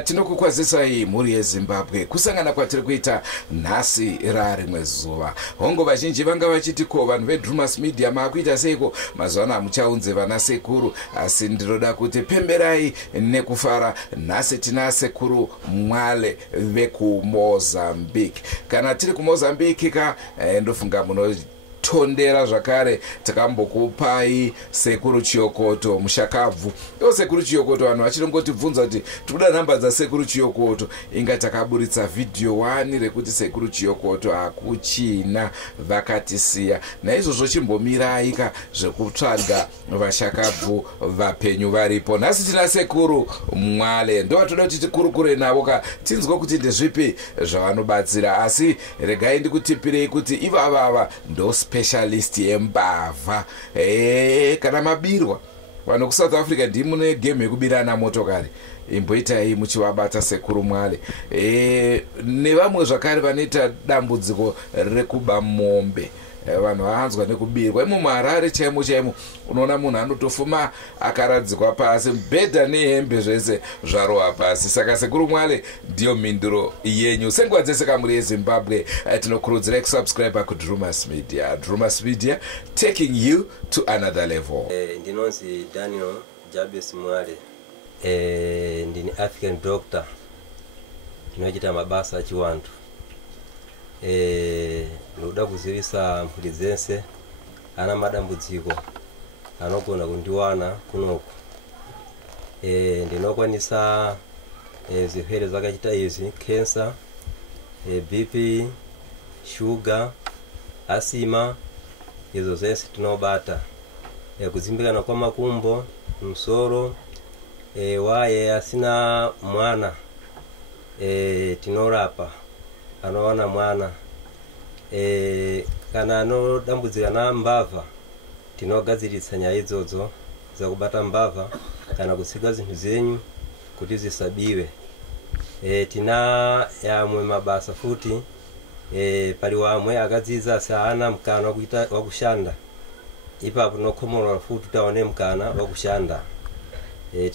tinokukwazisai mhuri yeZimbabwe kusangana kwatiri kuita nhasi rarimwe zuva. Hongo vazhinji vanga vachiti ko vanhu veDrumas Media maakuita seiko mazuva ano hamuchaunze vana sekuru, asi ndinoda kuti pemberai nekufara. Nhasi tina sekuru Mwale vekuMozambique. Kana tiri kuMozambique ka ndofunga munotondera zvakare takambokupai sekuru Chiyokoto mushakabvu. Sekuru Chiyokoto vanhu vachirongotibvunza kuti tikuda nhamba dzasekuru Chiyokoto, inga takaburitsa video 1 rekuti sekuru Chiyokoto hakuchina vakatisiya. Naizvozvo chimbomirai ka zvekutsvaga vashakabvu vapenyu varipo. Nhasi tina sekuru Mwale, ndovatoda kuti tikurukure navo ka tinzwe kuti ndezvipi zvavanobatsira, asi regai ndikutipirei kuti ivava ndo specialist yembavha. Kana mabirwa vanhu kuSouth Africa ndimune game yekubirana motokari, imboitai muchivabata sekuru Mwale. Nevamwe zvakare vanoita dambudziko rekuba mombe, vanhu vaanzwa nekubirwa. Imo muHarare chaimo chaimo unoona munhu anotofuma akaradzikwa pasi, bhedha nehembe zvese zvarohwa pasi. Saka sekuru Mwale ndiyo mhinduro yenyu. Senguva dzese kamuri yeZimbabwe tinokurudzirai kusubscribe kuDrumas Media. Drumas Media, taking you to another level. Ndinonzi Daniel Jabez Mwale. Ndini African doctor, ndinochita mabasa achiwantu. Ndoda kuzivisa mhuri dzese ana madambudziko anogona kundiwana kunoku. Ndinokwanisa zvirwere zvakachita izvi: cancer, BP, sugar, asima, izvo zvese tinobata. Kudzimbikana kwamakumbo, musoro, waye asina mwana, tinorapa anowana mwana. Kana anodambudzika nambavha, tinogadziritsa nyaya idzodzo dzakubata mbavha kana kutsika zvinhu zvenyu kuti zvisabiwe. Tina yamwe mabasa futi, pari wamwe akadzidza asi haana mukana wakushanda, ipapo tinokomorora futi taone mukana wakushanda.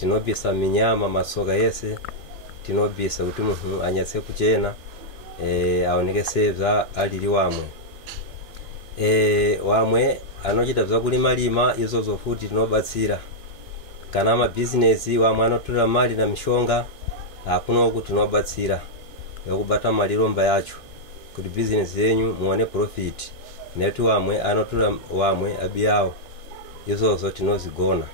Tinobvisa minyama, masoka yese tinobvisa kuti munhu anyatse kuchena, aoneke sevza aliri wamwe. Wamwe anochita zvakurima izvozvo futi tinobatsira. Kana mabhizinesi wamwe anotora mari na mishonga, hakuno kuti tinobatsira yokubata mari romba yacho kuti business yenyu muone profit. Netu wamwe anotora wamwe abiyawo, izvozvo tinozigona.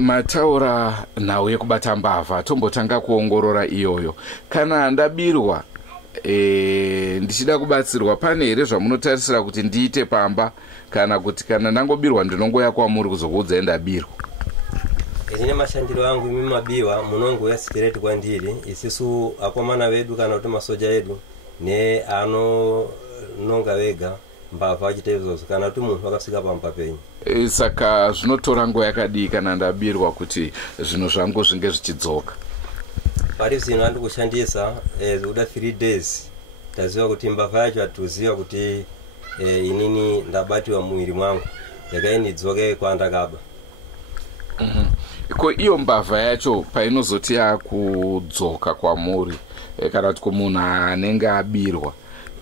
Mataura nhau yekubata mbavha, tombotanga kuongorora iyoyo. Kana ndabirwa ndichida kubatsirwa, pane here zvamunotarisira kuti ndiite pamba, kana kuti kana ndangobirwa ndinongoya kwamuri kuzokuudza ndabirwa? Ine mashandiro angu imi mabiwa munongoya straight kwandiri. Isisu akomana vedu kana kuti masoja edu ne anononga vega mbavha achita izvozvo kana kuti munhu akasvika pamba penyu. Saka zvinotora nguva yakadii kana ndabirwa kuti zvinhu zvangu zvinge zvichidzoka? Pari zvino andikushandisa zvokuda 3 days taziva kuti mbavha yacho hatiziva kuti inini ndabatiwa muviri mwangu, yakainidzoke kwandakaba. Ko iyo mbavha yacho painozoti yakudzoka kwamuri, kana kuti kumunhu anenge abirwa,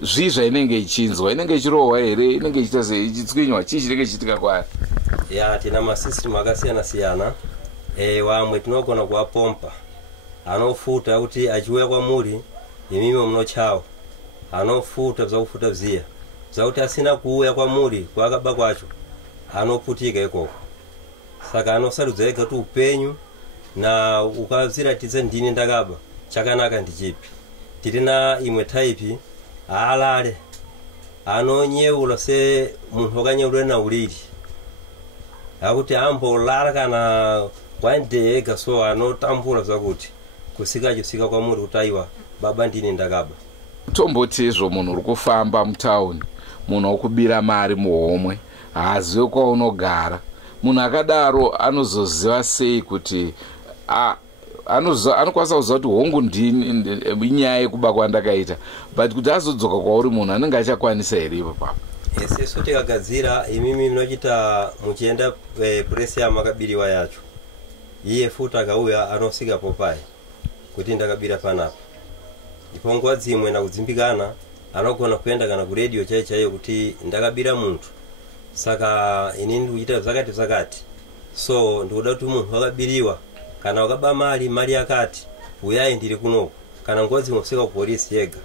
zvii zvainenge ichinzwa? Inenge ichirohwa here? Inenge ichiita sei? Ichitswinywa? Chii chinenge chichiitika kwaari? Tina masystem akasiyana siyana. Wamwe tinogona kuwapompa, anofuta kuti achiuya kwamuri imimi munochawa, anofuta zvakufuta vziya zvakuti asina kuuya kwamuri kwakaba kwacho anoputika ikoko. Saka anosarudza ega kuti upenyu na ukaziratidza ndini ndakaba chakanaka ndichipi. Tirina imwe type alale anonyeula se munhu wakanyeulwa nauliri, akuti ambolara kana one day ega, so anotambura zvakuti kusika chisika kwamuri kuti aiwa baba ndini ndakaba. Tomboti izvo munhu uri kufamba mutauni, munhu wokubira mari muhomwe, haazivi kwaunogara. Munhu akadaro anozoziva sei kuti anokwanisa kuziva kuti hongu ndini inyaya yekuba kwandakaita, but kuti azodzoka kwauri munhu anenge achakwanisa here ipapo? Isu tikagadzira imimi munochita muchienda presi yamakabiriwa yacho, iye futi akauya anosika popai kuti ndakabira panapa ndipo nguwa zimwe nakudzimbikana anogona kuenda kana ku radio chaichayo kuti ndakabira munthu saka ine ndikuchita zakati so ndikuda kuti munthu akabiriwa kana wakaba mali akati uyayi ndiri kunoko kana nguwa zimwe kusika ku polisi yega.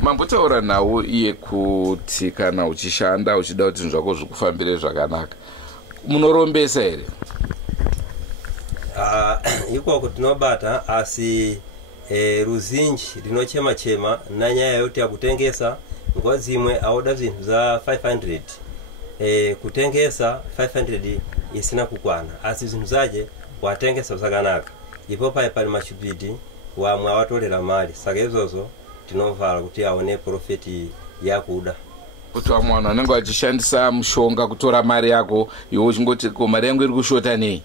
Mambotaura nawo iye kuti kana uchishanda uchida kuti zvinhu zvako zvikufambire zvakanaka munorombesa here? Ikoko tinobata asi ruzinji rinochema nanyaya yoti akutengesa nguwa zimwe auda zvinhu za 500 kutengesa 500 isina kukwana asi zvinhu zake watengesa zvakanaka ipo pali machipiti wamwe awatolera mali saka izvozvo tinovala kuti aone profiti yakuda kuti vamwe vanhu vanenge vachishandisa mushonga kutora mari yako iwe uchingoti ko mari yangu iri kushota nei?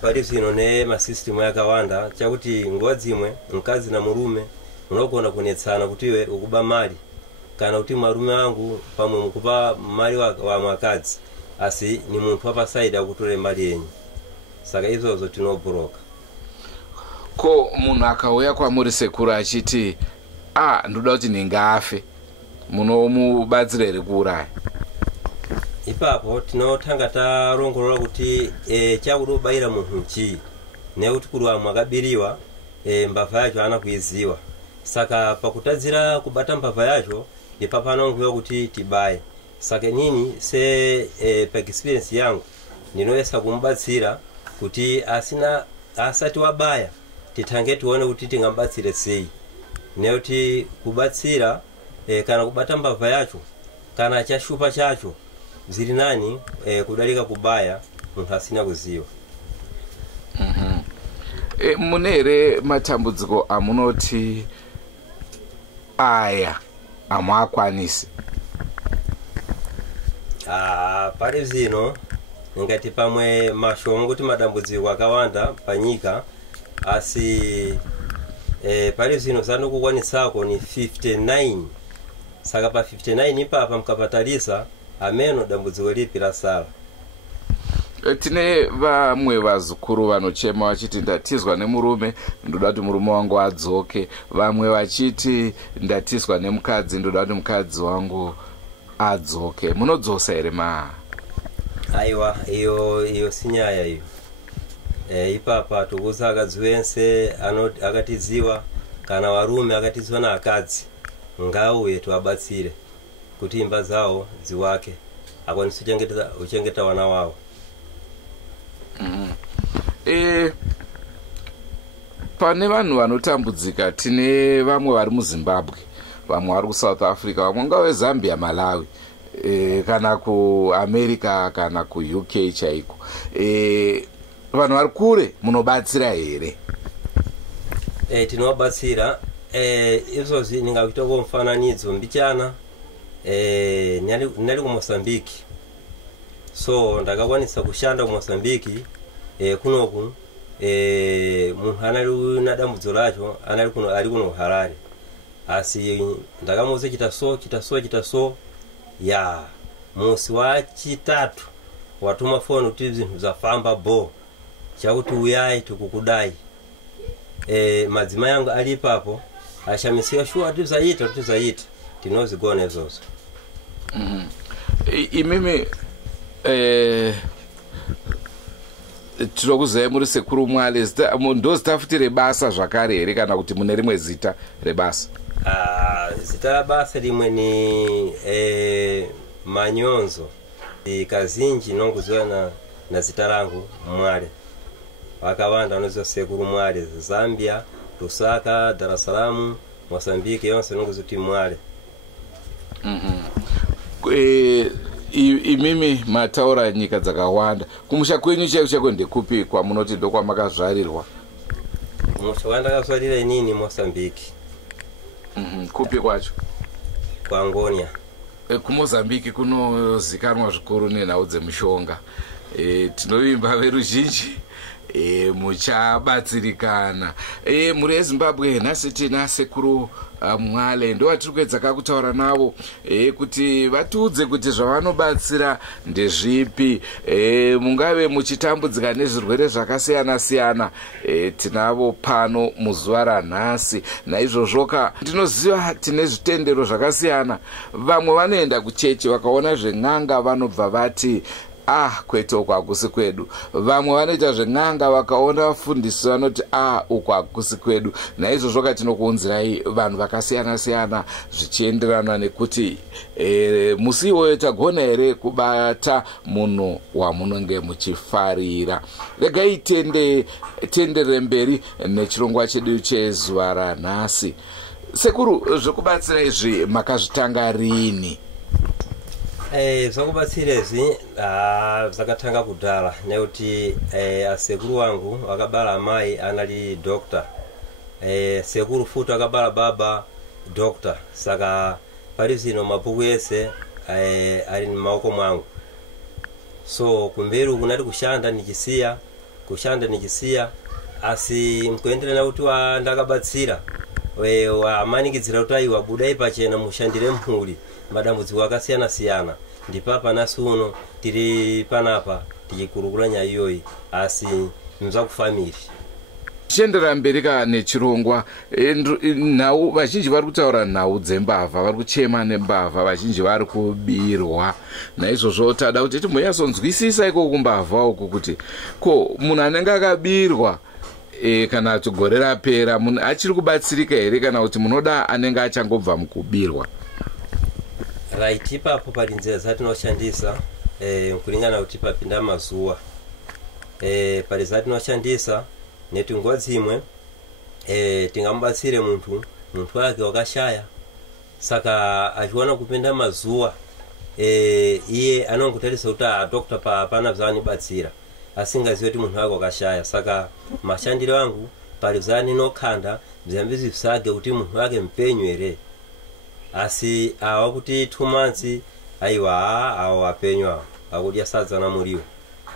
Pali zvino nemasystem yakawanda chakuti nguwa dzimwe mukadzi na murume unogona kunetsana kuti iwe ukuba mali kana kuti marume wangu pamwe mukupa mali wa mwakadzi asi ni munthu wapasaida akutore mali yenyu saka izvozvo tinobhuroka. Ko munhu akauya kwamuri sekuru achiti ndoda kuti ndingafe munomubatsira here kuuraya? Ipapo tinotanga tarongolola kuti chakuda kubayira munthu chii nekuti kuri wamwe akabiriwa mbavha yacho ana kuiziwa saka pakutadzira kubata mbavha yacho ndipo panongoya kuti tibaye saka nini se pa experience yangu ndinoyesa kumubatsira kuti asati wabaya titange tione kuti tingamubatsire sei nekuti kubatsira kana kubata mbavha yacho kana chashupa chacho ziri nani kudalika kubaya munthu asina kuziwa. Mune here matambudziko amunoti aya amwakwanisi? Pali zino ngati pamwe mashoma kuti madambudziko akawanda panyika asi pali zino zanokukwanisako ni 59 saka pa 59 ipapa mkapatalisa ameno dambudziko lipi lasala. Tine vamwe vazukuru vanochema vachiti ndatizwa nemurume ndoda kuti murume wangu adzoke, vamwe vachiti ndatizwa nemukadzi ndoda kuti mukadzi wangu adzoke. Munodzosa here ma? Aiwa, iyo sinyaya iyo. Ipapa tukuza akadzi wense akatiziwa kana warume akatiziwa na akadzi ngauye tuwabatsire kuti imba zawo ziwake akwanisa uchengeta wana wawo. Pane vanhu vanotambudzika, tine vamwe vari muZimbabwe, vamwe vari kuSouth Africa, vamwe ngave Zambia, Malawi, kana kuAmerica kana kuUK chaiko. Vanhu vari kure munobatsira here? Tinobatsira izvozvi ndingakuita mufananidzo mbichana ndinali kuMozambique so ndakakwanisa kushanda kuMozambique kunoku munthu anali na dambudzo lacho ali kuno Harare asi ndakamuze chita so ya musi wachitatu watuma foni kuti zinthu zafamba bo chakuti uyayi tikukudai madzima yangu ali ipapo ashamisiwa shuwa tizaita tinozigona izvozvo. Imimi tinokuziva muri sekuru Mwale, ndozita futi rebasa zvakare here kana kuti mune rimwe zita rebasa? Zita rabasa rimwe ni Manyonzo. Kazhinji nongoziva na zita rangu Mwale. Vakawanda vanoziva sekuru Mwale, Zambia, Lusaka, Dar es Salaam, Mozambique yonse nongoziti Mwale. Imimi mataura nyika dzakawanda. Kumusha kwenyu chako ndekupi kwamunoti ndokwamakazvarirwa? Kumusha kwandakazvarira inini Mozambique. Kupi kwacho? Kwa Ngonia. KuMozambique kunozikanwa zvikuru nenhau dzemushonga. tinovimba veruzhinji muchabatsirikana. Muri yeZimbabwe nhasi tina sekuru Mwale ndo vatiri kuedza kutaura navo kuti vatiudze kuti zvavanobatsira ndezvipi. Mungave muchitambudzika nezvirwere zvakasiyana siyana, tinavo pano muzuva ranhasi. Naizvozvoka ndinoziva tine zvitendero zvakasiyana. Vamwe vanoenda kuchechi vakaona zven'anga vanobva vati kwete uku hakusi kwedu. Vamwe vanoita zven'anga vakaona vafundisi vanoti uku hakusi kwedu. Naizvozvoka tinokuunzirai vanhu vakasiyana siyana zvichienderana nekuti musi iwoyo tagona here kubata munhu wamunenge muchifarira. Regai tienderere mberi nechirongwa chedu chezuva ranhasi. Sekuru, zvekubatsira izvi makazvitanga rini? Zvakubatsira izvi zvakatanga kudhara nekuti sekuru wangu wakabara amai anali doctor, sekuru futi wakabara baba doctor. Saka pari zvino mabhuku ese ari mumaoko mwangu. So kumberi kunati kushanda nichisiya asi mkuenderera kuti ndakabatsira wamanikidzira kuti aiwa budai pachena mushandire mhuri madambudziko akasiyana siyana. Ndipapa nasi uno tiri panapa tichikurukura nyaya iyoyi asi muzakufamiri. Tichiendera mberi nechirongwa, nhau vazhinji vari kutaura nhau dzembavha, vari kuchema nembavha, vazhinji vari kubirwa. Naizvozvo tada kuti timbonyatsonzwisisa iko kumbavha uku kuti ko munhu anenge akabirwa kana kuti gore rapera munhu achiri kubatsirika here kana kuti munoda anenge achangobva mukubirwa? Right, ipapo pari nzira dzatinoshandisa kuringana kuti papinda mazuva. Pari dzatinoshandisa neti nguva dzimwe tingamubatsire muntu wake wakashaya. Saka achiwana kupinda mazuva iye anongotarisa kuti doctor pana zvanibatsira asingazivi kuti munhu wake wakashaya. Saka mashandiro angu pari zvaninokanda bzambizvi zvisage kuti munhu wake mupenyu here, asi awa kuti 2 months aiwa awa apenyu awa akuti asadzana muriwo.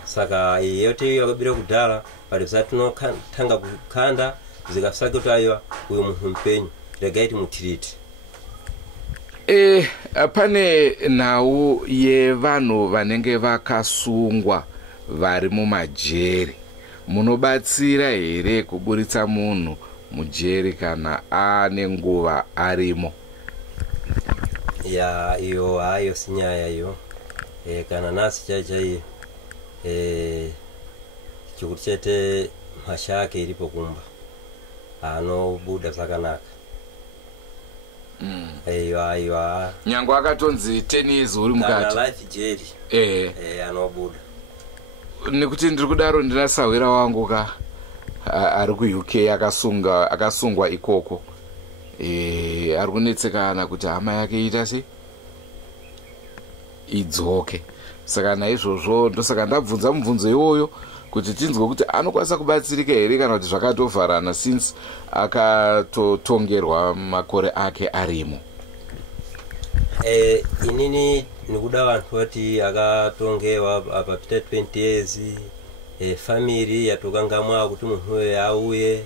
Saka yoti yakabira kudhara pari zvatinotanga kukanda zvikasage kuti aiwa uyu munhu mupenyu, regai timutiriti. Pane nhau yevanhu vanenge vakasungwa vari mumajeri. Munobatsira here kuburitsa munhu mujeri kana ane nguva arimo? Iyo hayo sinyaya iyo. Kana nasi chaiye chikuti chete mhasha yake iripo kumba anobuda zvakanaka. Aiwa nyango akatonzi 10 years uri mukati life jeri anobuda. Nekuti ndiri kudaro ndina sawira wangu ari ku-UK akasungwa ikoko. Ari kunetsekana kuti hama yake ita sei idzoke. Saka naizvozvo ndosaka ndabvunza mubvunzo iwoyo kuti tinzwe kuti anokwanisa kubatsirika here kana kuti zvakatovharana since akatotongerwa makore ake arimo. Inini nikuda vanhu kuti akatongewa apa pita 20 years, family yatokangamwa kuti munhu uyo auye.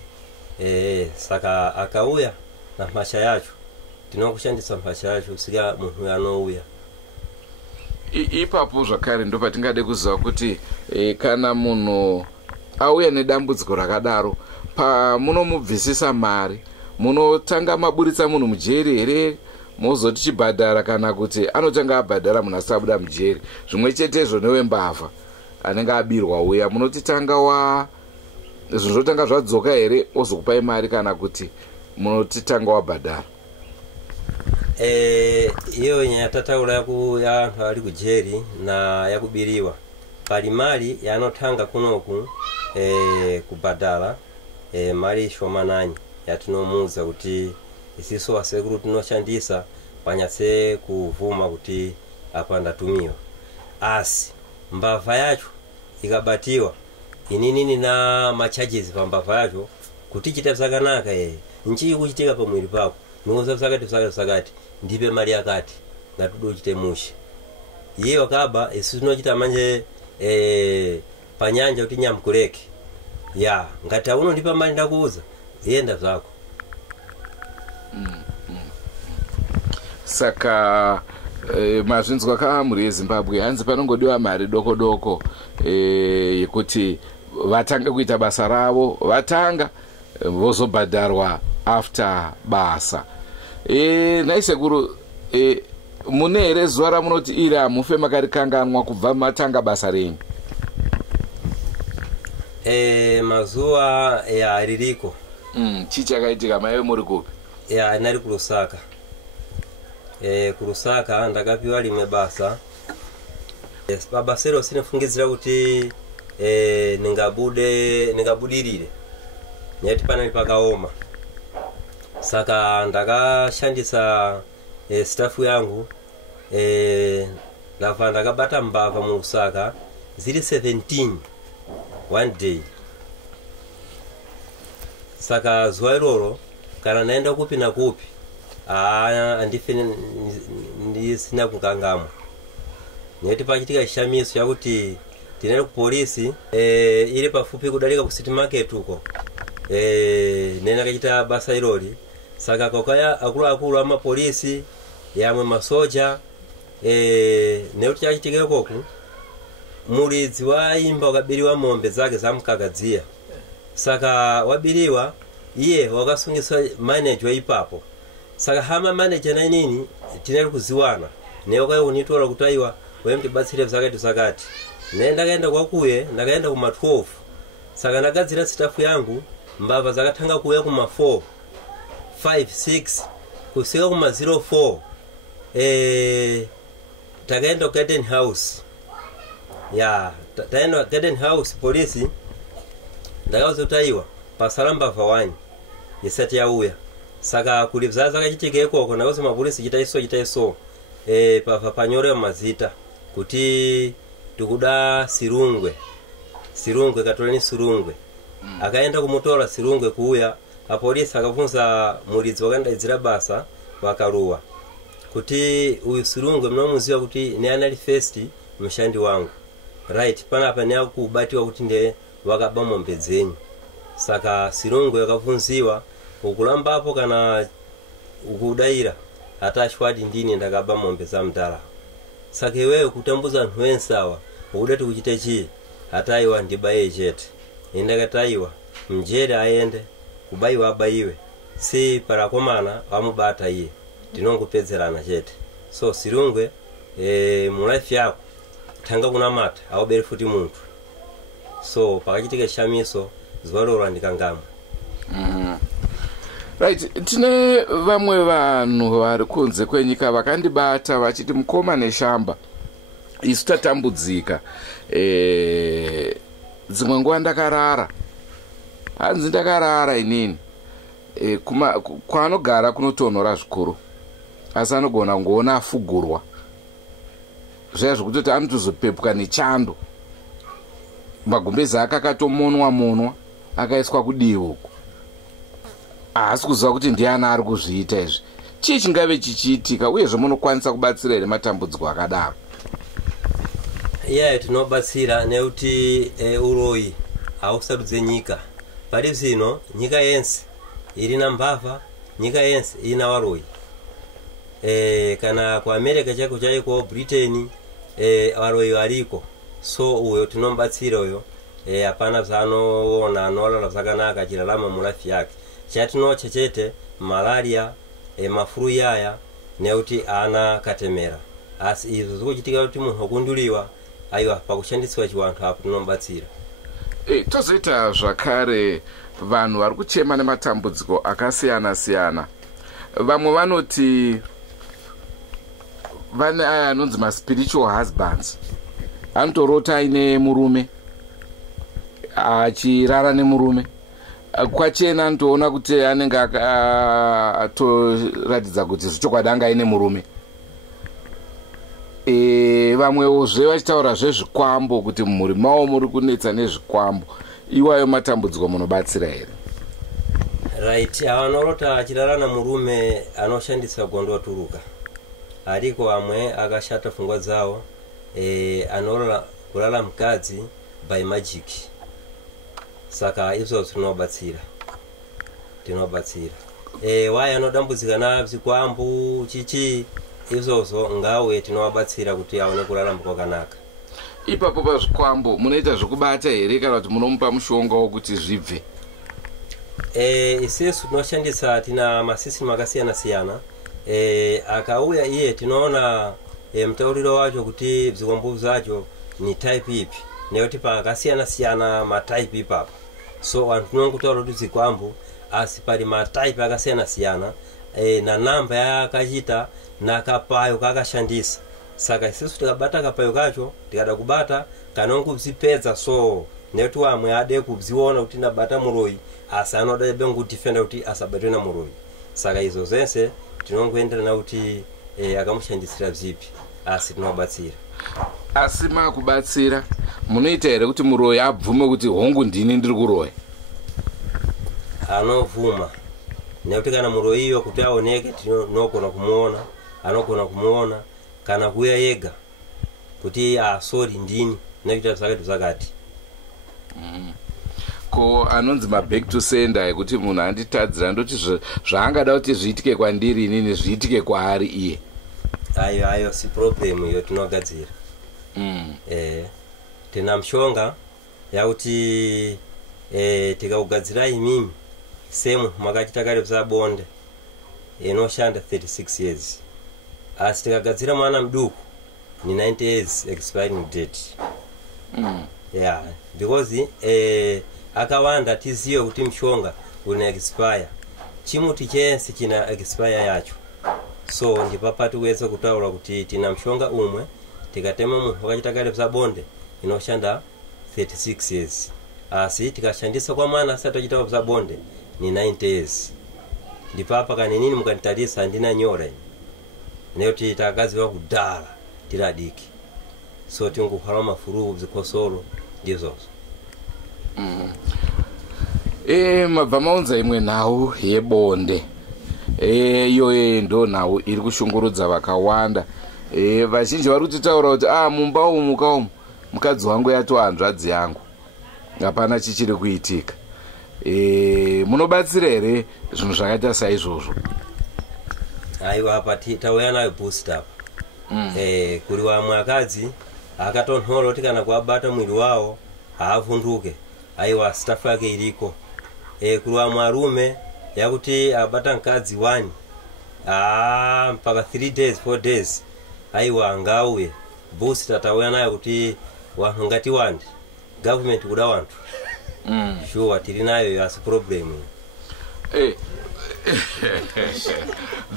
Saka akauya na mhasha yacho tinokushandisa mhasha yacho kusika munhu anouya. Ipapo zvakare ndo patingade kuziva kuti kana munhu auya nedambudziko rakadaro pamunomubvisisa mari munotanga maburitsa munhu mujeri here mozoti chibhadhara kana kuti anotanga abhadhara munhu asabuda mujeri? Zvimwe chetezvo newembavha anenge abirwa uya munotitanga zvozotanga zvadzoka here ozokupai mari kana kuti munotitanga wabhadhara? Iyo nyaya tataura yavanhu vari kujeri na yakubiriwa pari mari yanotanga kunoku kubhadhara mari shomanani yatinomuudza kuti isiso vasekuru tinoshandisa vanyatse kuvhuma kuti apa ndatumiwa. Asi mbavha yacho ikabatiwa inini na macharges pambavha yacho kuti chita zvakanaka nchii kuchitika pamwiri pako noza zvakati ndipe mari yakati ngatudo chite mushe iye wakaba isi tinochita manje panyanja kuti nyamkuleke ya ngati uno ndipa mali ndakuuza ziyenda zako. Saka mazvinzwa kamuri yeZimbabwe hanzi panongodiwa mari doko doko yekuti vatanga kuita basa ravo, vatanga vozobhadharwa after basa. Naisekuru mune here zuva ramunoti iri hamufe makarikanganwa kubva matanga basa renyu? Mazuva ririko. Chii chakaitika? Maive muri kupi? Nari kuRusaka. KuRusaka ndakapiwa rimwe basa. Pabasa iro sinofungidzira kuti ningabudirire neti panali pakaoma. Saka ndakashandisa staff yangu ndabva ndakabata mbavha muRusaka ziri 17 one day. Saka zuva iroro kana naenda kupi na kupi andife ndisina kukangamwa. Neti pachitika chishamiso chakuti tinali kupolisi iri pafupi kudalika ku City Market uko. Nena kachita basa irori. Saka kokaya akulu amapolisi yamwe masoja nekuti chachitikira koku muridzi waimba wakabiriwa mombe zake zamkagadzia. Saka wabiriwa iye wakasungisa manager ipapo. Saka hama manager na nini tinali kuziwana neyo kayo unitora kutaiwa wemtibatsire zakati zakati. Nenda kaenda kwakuye ndakaenda kuma 12. Saka ndagadzira staff yangu mbava zakatanga kuya kuma 4 5 6 kusika kuma 04. Takaenda Garden House. Taenda Garden House polisi ndakazotaiwa pasalamba vawani yesati yauya. Saka kulibza zakachitika ikoko nawo mapolisi chitaiso panyore mazita kuti tikuda Sirungwe katoleni Sirungwe. Akaenda kumutora Sirungwe kuuya apolisi akavunza muridzi wakandaidzira basa wakaruwa kuti uyu Sirungwe munomuziva kuti ni anali first mshandi wangu right panapa ni akubatiwa kuti ndiye wakaba mombe dzenyu. Saka Sirungwe yakavunziwa ukulambapo kana ukudaira atashwadi ndini ndakaba mombe za mdala. Saka iwewe kutambuza anthu wensawa ukudati kuchite chii ataiwa ndibaye chete. Indakataiwa mjere aende kubaiwa abaiwe si parakomana amubata iye tinongopedzerana chete. So Sirungwe mu life yako tanga kunamata aubere futi munthu. So pakachitika chishamiso zuva iroro ndikangamwa. Right, tine vamwe vanhu vari kunze kwenyika vakandibata vachiti mukoma neshamba isu tatambudzika. Dzimwe nguva ndakarara, hanzi ndakarara inini kwaanogara kunotonhora zvikuru, asi anogona kungoona afugurwa zviya zvekutoti anotozopepwa nechando, magumbezi ake akatomonwa akaiswa kudivi uku. Haasi kuziva kuti ndiani ari kuzviita izvi. Chii chingave chichiitika uyezve munokwanisa kubatsira here matambudziko akadaro? Tinobatsira nekuti uroyi hausarudze nyika. Pari zvino nyika yense iri nambavha, nyika yense ina waroyi. Kana kuAmerica chako chaiko Britain waroyi variko. So uyo tinobatsira uyo hapana zvanoona anorara zvakanaka chirarama murafi yake. Chatinocha chete malaria mafuru yaya nekuti ana katemera. Asi izvo zvikuchitika kuti munhu okunduliwa aiwa pakushandiswa chiwantu apo tinobatsira. Tozoita zvakare vanhu vari kuchema nematambudziko akasiyana siyana. Vamwe vanoti vane aya anonzi maspiritual husbands. Anotorota aine murume achirara nemurume. Kwachena anotoona kuti anenge atoratidza kuti zvichokwadi anga aine murume. Vamwewozve vachitaura zvezvikwambo kuti mumhuri mavo muri kunetsa nezvikwambo. Iwayo matambudziko munobatsira here? Right, avanorota achirara namurume anoshandisa gondoturuka. Ariko amwe akashata pfungwa dzawo anorora kulala mkazi by magic. Saka izo tinobatsira waya anodambuzika na zikwambu chichi izozo ngawe tinowabatsira kuti aone kurarama kwakanaka. Ipapo pazvikwambo munoita zvokubata here kana kuti munomupa mushonga wokuti zvibve? Isesu tinoshandisa, tina masisitemu akasiyana-siyana. Akauya iye tinoona mtauriro wacho kuti zikwambu zacho ni type ipi, nekuti pakasiyana-siyana matype ipapo. So anthu tinongokutaura kuti zikwambu asi pali matype akasiyana-siyana na namba yakachita na kapayo kakashandisa. Saka isesu tikabata kapayo kacho tikada kubata kanonguzipedza, so nekuti wamwe ade kuziona kuti nabata muroyi asi anoda bengudifenda kuti asabatwe na muroyi. Saka izo zense tinongoenderana kuti akamushandisira zipi asi tinobatsira. Asi makubatsira munoita here kuti muroyi abvume kuti hongu ndini ndiri kuroya? Anovuma, nekuti kana muroyiyo kuti aoneke tinogona kumuona, anogona kumuona kana kuya yega kuti sorry ndini nekuita zvakati zvakati. Ko anonzi back to sender ekuti munhu anditadzira ndoti zvaangada kuti zviitike kwandiri inini zviitike kwaari iye. Ayo si problem iyo tinogadzira. Tina mshonga yakuti tikaugadzira imimi semu makachita kare bzabonde inoshanda 36 years. Asi tikagadzira mwana mduku ni 90 years expiring date. Yeah, because akawanda tiziwe kuti mshonga una expire. Chimuti chense china expire yacho. So ndipapati weza kutaura kuti tina mshonga umwe tikatema munhu wakachita kare bzabonde inoshanda 36 years. Asi tikashandisa kwa mwana asati achita bzabonde ni 90 years. Ndipapa kanenini mukantarisa ndina nyora ini. Nekuti takaziwa kudala tiradiki. So tingokuhala mafuru bzikosoro ndizozo. Mabva maunza imwe nhau yebonde. Iyoyo ndo nhau iri kushungurudza vakawanda. Vazhinji vari kutitaura kuti mumba umu mukadzi wangu yato hanzvadzi yangu, hapana chichiri kuitika. Munobatsira here zvinhu zvakaita saizvozvo? Aiwa, apa tauya nayo booster apa. Kuri vamwe akadzi akatonhora kuti kana kuabata mwiri wawo haavhunduke, aiwa staff yake iriko. Kuri vamwe arume yakuti abata mukadzi 1 mpaka 3 days 4 days, aiwa ngauye booster tauya nayo kuti vanhu ngatiwande, government kuda vantu. Sure tiri nayo as problem.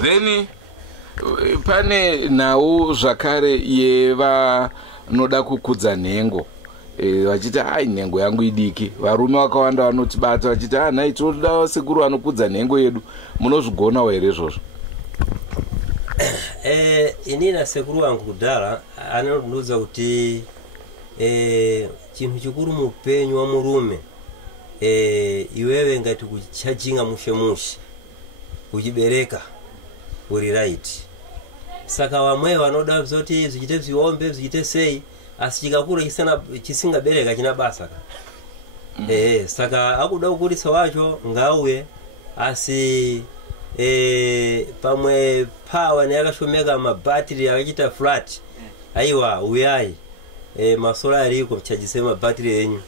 Then pane nhau zvakare yevanoda kukudza nhengo, vachiti nhengo yangu idiki. Varume vakawanda vanotibata vachiti nhai tinoda sekuru vanokudza nhengo yedu. Munozvigona here izvozvo? Inini sekuru wangu kudhara anondiudza kuti chinhu chikuru muupenyu wa murume iwewe ngati kuchajinga mushe kuchibereka uri right. Saka vamwe vanoda zoti zvichite zviombe zvichite sei, asi chikakura chisingabereka china basa. Saka akuda kukurisa wacho ngauye, asi pamwe power yakashomeka, mabattery akachita flat, aiwa uyai masola ariko mchajise mabattery enyu.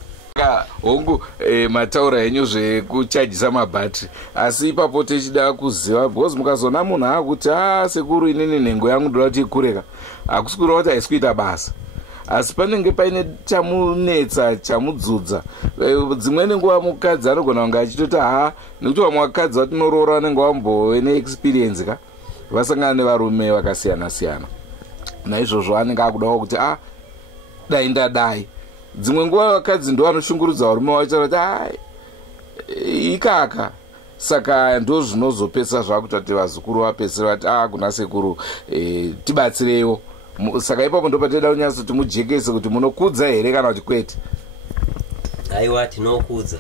Hongu mataura enyu zvekuchajisa mabattery, asi ipapo tichida kuziva, because mukazona munhu akuti sekuru inini nhengo yangu ndoda kuti ikureka, hakusi kureva kuti haisi kuita basa, asi panenge paine chamunetsa chamudzudza. Dzimweni nguva mukadzi anogona kunge achitoti nekuti vamwe vakadzi vatinoroora vanenge vambove neexperience vasangana nevarume vakasiyana-siyana. Naizvozvo anenge akudawo kuti dai ndadai. Dzimwe nguva vakadzi ndo vanoshungurudza varume vachita kuti ikaka. Saka ndo zvinozopesa zvakutoti vazukuru vapesera vati kuna sekuru tibatsireiwo. Saka ipapo ndo patinoda kunyatsa kuti mujekese kuti munokudza here kana kuti kwete. Aiwa, tinokudza.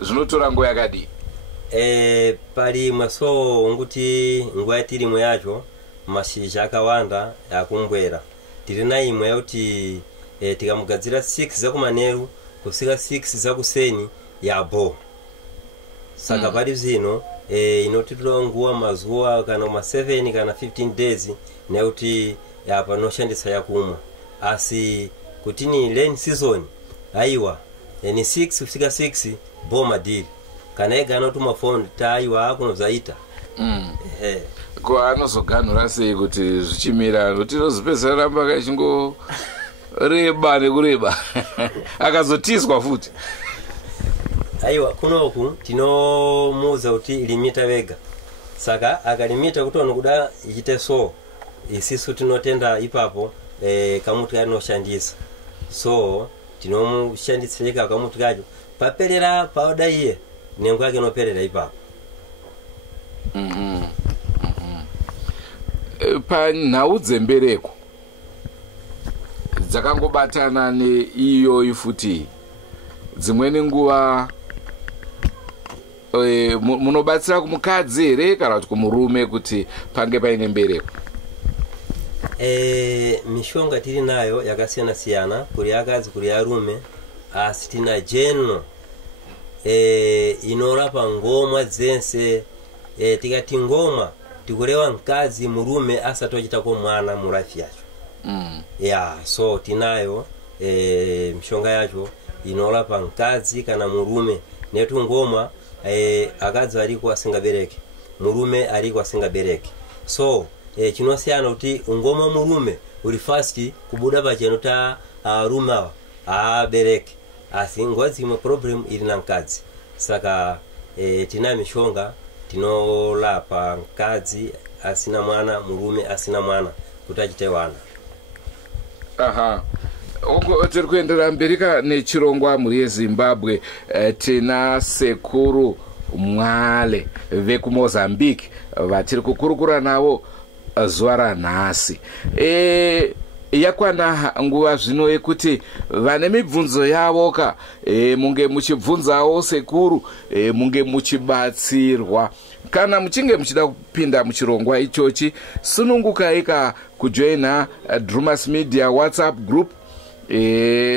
Zvinotora nguva yakadii? Pari maso nguti nguva yatirimwe yacho mashizha akawanda akumbwera. Tiri na imwe yakuti tikamugadzira 6 zakumanheru kusvika 6 zakuseni yabo. Saka pari zvino inotitora nguva mazuva kana 7 kana 15 days nekuti apa noshandisa yakumwa. Asi kuti ni rain season aiwa ni 6 kusvika 6 boma deal kana egana utuma phone taiwa akunobzaita. Ko anozoganhura sei kuti zvichimira kuti rozopedzera ramba kachingo reba nekureba akazotizwa futi. Aiwa kunoku tinomuudza kuti limita vega. Saka akalimita kuti anokuda ichite so isisu tinotenda ipapo kamuti kanoshandisa. So tinomushandisira kamuti kacho paperera pauda iye nengo yake inoperera ipapo. Panhau dzembereko dzakangobatana neiyoyi futi dzimweni nguva munobatsira kumukadzi here kana kuti kumurume kuti pange paine mbereko? Mishonga tiri nayo yakasiyana siyana kuri akadzi kuri arume, asi tina general inorapa ngoma dzense. Tikati ngoma tikureva mukadzi murume asati achitako mwana murafi yacho. So tinayo mishonga yacho inorapa mukadzi kana murume. Netu ngoma akadzi ariko asingabereke, murume ariko asingabereke. So chinosiyana kuti ngoma murume uri fast kubuda pacheno ta arume abereke, asi nguva dzimwe problem iri na mukadzi. Saka tina mishonga tinorapa mukadzi asina mwana, murume asina mwana kuti achite wana. Tiri kuendera mberi nechirongwa mhuri yeZimbabwe. Tina sekuru Mwale vekuMozambique vatiri kukurukura navo zuva ranhasi. Yakwana nguva zvino yekuti vane mibvunzo yavo munge muchibvunzawo sekuru, munge muchibatsirwa. Kana muchinge muchida kupinda muchirongwa ichochi, sunungukai kujoina Drumas Media WhatsApp group.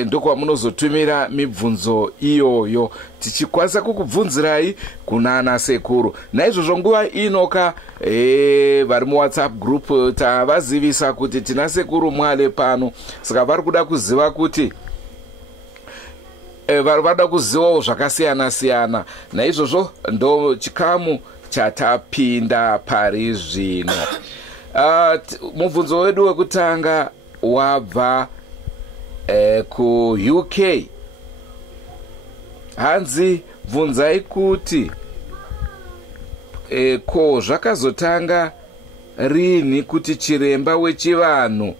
Ndokwa munozotumira mibvunzo iyoyo tichikwanisa kukubvunzirai kuna ana sekuru. Naizvozvo nguva inoka vari muWhatsApp group tavazivisa kuti tina sekuru Mwale pano. Saka vari kuda kuziva kuti vari vada kuzivawo zvakasiyana siyana. Naizvozvo ndo chikamu chatapinda pari zvino. Mubvunzo wedu wekutanga wabva ku UK. Hanzi bvunzai kuti ko zvakazotanga rini kuti chiremba wechivanhu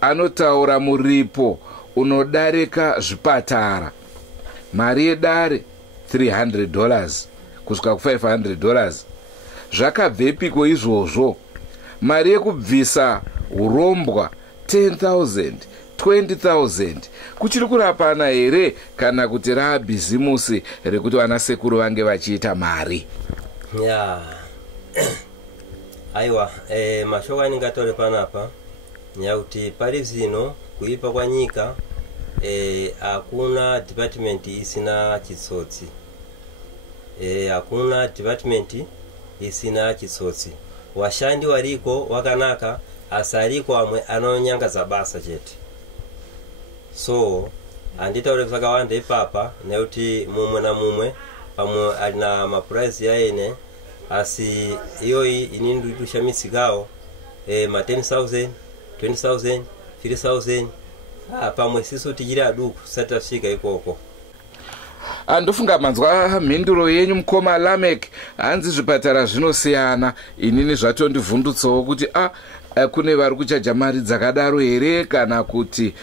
anotaura muripo unodarika zvipatara, mari yedare $300 kusvika $500. Zvakabvepiko izvozvo? Mari yekubvisa urombwa 10,000 20,000 kuchiri kurapana here kana kuti rabhizimusi rekuti vana sekuru vange vachiita mari? Aiwa, mashoko aningatore panapa nyakuti pari zvino kuipa kwa nyika hakuna department isina chitsotsi. Hakuna department isina chitsotsi. Washandi wariko wakanaka, asi ariko amwe anonyangadza basa chete. So anditaure zvakawanda ipapa nekuti mumwe na mumwe pamwe alina mapuraisi yaene, asi iyoyi inini ndikushamisikawo ma 10,000 20,000 3,000 pamwe sisu tichiri aduku sati tasvika ikoko. Ndofunga manzwa mhinduro yenyu mukoma Lamek. Hanzi zvipatara zvinosiyana. Inini zvatondivhundutsawo kuti kune vari kuchaja mari dzakadaro here kana kuti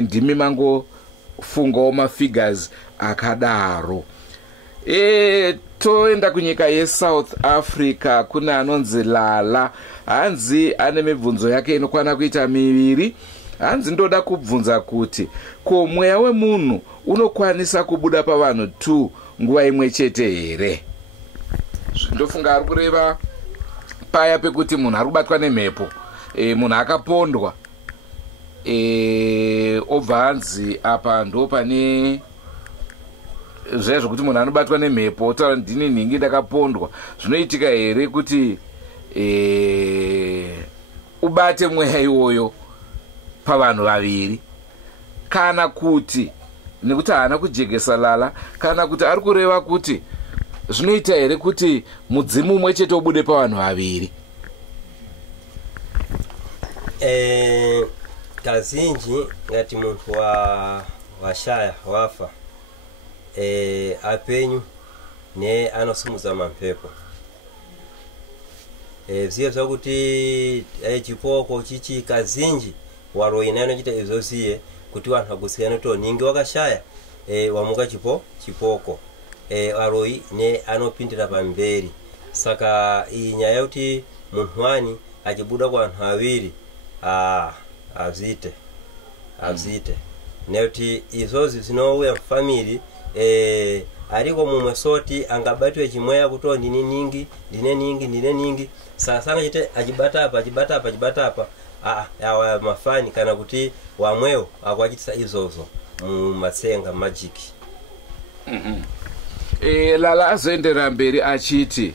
ndimi mangofungawo mafigures akadaro. Toenda kunyika yeSouth Africa. Kuna anonzi Lala. Hanzi ane mibvunzo yake inokwana kuita miviri. Hanzi ndoda kubvunza kuti ko mweya wemunhu unokwanisa kubuda pavanhu 2 nguva imwe chete here? Ndofunga ari kureva paya pekuti munhu ari kubatwa nemhepo, munhu akapondwa, obva hanzi apa ndo pane zvaya zvokuti munhu anobatwa nemhepo otaura ndini nhingi ndakapondwa. Zvinoitika here kuti ubate mweya iwoyo pavanhu vaviri, kana kuti nekuti haana kujegesa lala, kana kuti ari kureva kuti zvinoita here kuti mudzimu umwe chete ubude pavanhu vaviri? Kazhinji ngati muntu washaya wafa apenyu ne anosimudza mamhepo. Ziye zvakuti chipoko chichi kazhinji waroina anochita izvoziye kuti vanhu vagusiyana to ningi wakashaya wamuka chipoko aroi ne anopindira pamberi. Saka iyi nyaya yokuti munhu wani achibuda kuvanhu vaviri azite nekuti izvozvi zvinouya mufamiri. Ariko mumwe soti angabatwe chimweya kuto ndine ningi saka chete achibata apa awa mafani kana kuti wamwewo akwachitisa izvozvo mumatsenga magic. Lala azoendera mberi achiti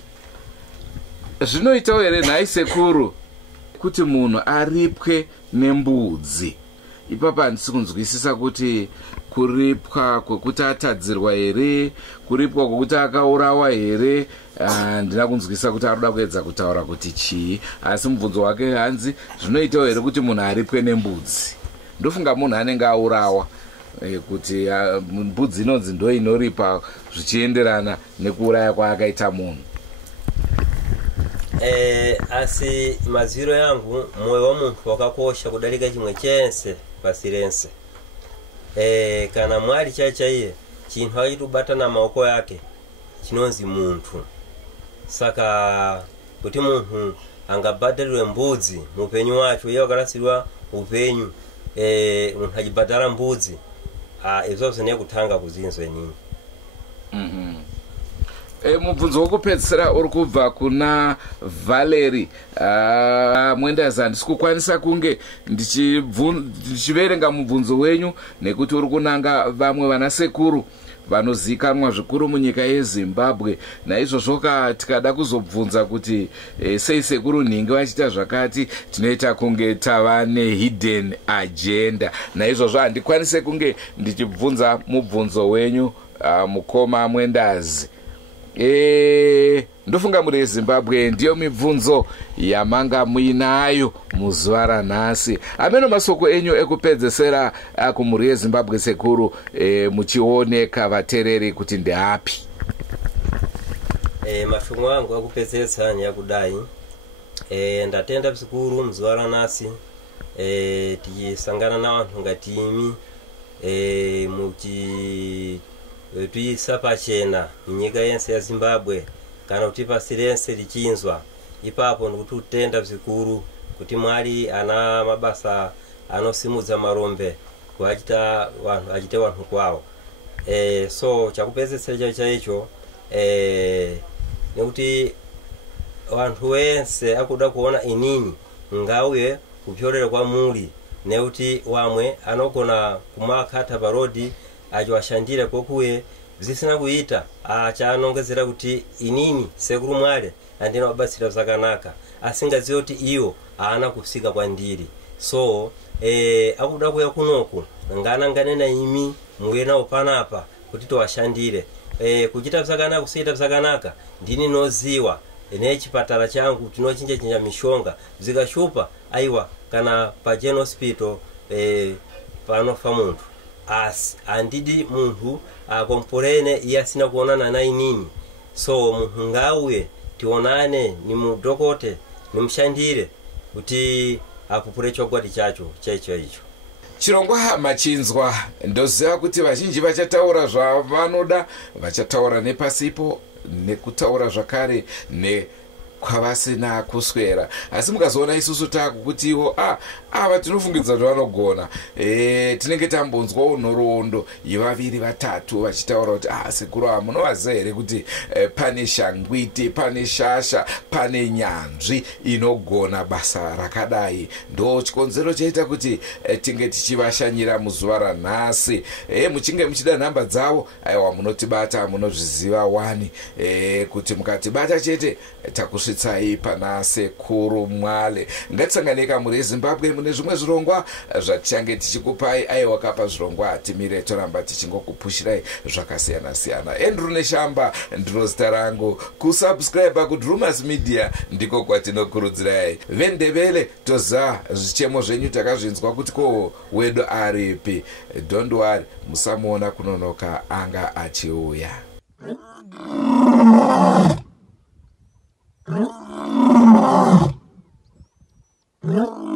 zvinoitawo here nhai sekuru kuti munhu aripwe nembudzi? Ipapa handisi kunzwisisa kuti kuripwa kwekuti atadzirwa here, kuripwa kwekuti akaurawa here. Handina kunzwisisa kuti arikuda kuedza kutaura kuti chii, asi mubvunzo wake hanzi zvinoitawo here kuti munhu aripwe nembudzi. Ndofunga munhu anenge aurawa kuti mbudzi inonzi ndo inoripa zvichienderana nekuuraya kwaakaita munhu. Asi maziro yangu moyo wa muntu wakakosha kudarika chimwe chense pasi rense. Kana mwari chaiye chinhu achitubata na maoko yake chinonzi muntu. Saka kuti munhu angabhadharirwe mbudzi mupenyu wacho, iye wakarasirwa upenyu, munhu achibhadhara mbudzi, izvo zvinekutanga kuzinzwe nini. Mubvunzo wokupedzisira uri kubva kuna Valeri Mwendazi. Handisi kukwanisa kunge ndichiverenga mubvunzo wenyu nekuti uri kunanga vamwe vana sekuru vanozikanwa zvikuru munyika yeZimbabwe. Naizvozvo tikada kuzobvunza kuti sei sekuru nhingi vachita zvakati, tinoita kunge tava nehidden agenda. Naizvozvo handikwanise kunge ndichibvunza mubvunzo wenyu mukoma Mwendazi. Ndofunga muri yeZimbabwe ndiyo mibvunzo yamanga muinayo muzuva ranhasi. Ameno masoko enyu ekupedzesera kumuri yeZimbabwe sekuru, muchioneka vatereri kuti ndeapi? Mashoko angu akupedzesa yakudai. Ndatenda visikuru muzuva ranhasi tichisangana navanhu ngati imi tuisa pachena munyika yense ya Zimbabwe kana kuti pasi rense richinzwa. Ipapo ndikuti utenda zvikuru kuti mwari ana mabasa anosimudza marombe kuachita vanhu achite vanhu kwawo. So chakupedzesera chaicho nekuti vanhu wense akuda kuona inini ngauye kupyorera kwa muri, nekuti wamwe anogona kumakata parodi achiwashandira kokuye zvisina kuita achaanongezera kuti inini sekuru mwari handina kubatsira zvakanaka, asingazivi kuti iyo haana kusvika kwandiri. So akuda kuya kunoku nganangane naimi muye nawo panapa kuti towashandire. Kuchita zvakanaka kusaita zvakanaka ndini noziwa nechipatara changu tinochinja mishonga zvikashupa aiwa kana paGen Hospital panofa muntu. Asi andidi munhu akomporene iye asina kuonana na inini. So munhu ngauye tionane ni mudokote nimushandire kuti akupure chokwadi chacho chaicho icho. Chirongwa machinzwa ndoziva kuti vazhinji vachataura zvavanoda, vachataura nepasipo nekutaura zvakare kwavasina kuswera. Asi mukazoona isusu takukutiwo ava tinofungidza kuti vanogona, tinenge tambonzwa unhoroondo yevaviri vatatu vachitaura kuti sekuru ava munovaziva here kuti pane shangwiti, pane shasha, pane nyanzvi inogona basa rakadai. Ndo chikonzero chaita kuti tinge tichivashanyira muzuva ranhasi. Muchinge muchida nhamba dzavo, aiwa munotibata, munozviziva wani, kuti mukatibata chete takusvitsai pana sekuru Mwale. Ngatisangane kamuri yeZimbabwe mune zvimwe zvirongwa zvatichange tichikupai. Aiwa kapa zvirongwa timire toramba tichingokupushirai zvakasiyana siyana. Andrew Neshamba ndiro zita rangu. Kusubscribe kuDrumas Media ndiko kwatinokurudzirai. Vendebele toza zvichemo zvenyu takazvinzwa kuti ko wedu aripi. Don't worry, musamuona kunonoka anga achiuya. No.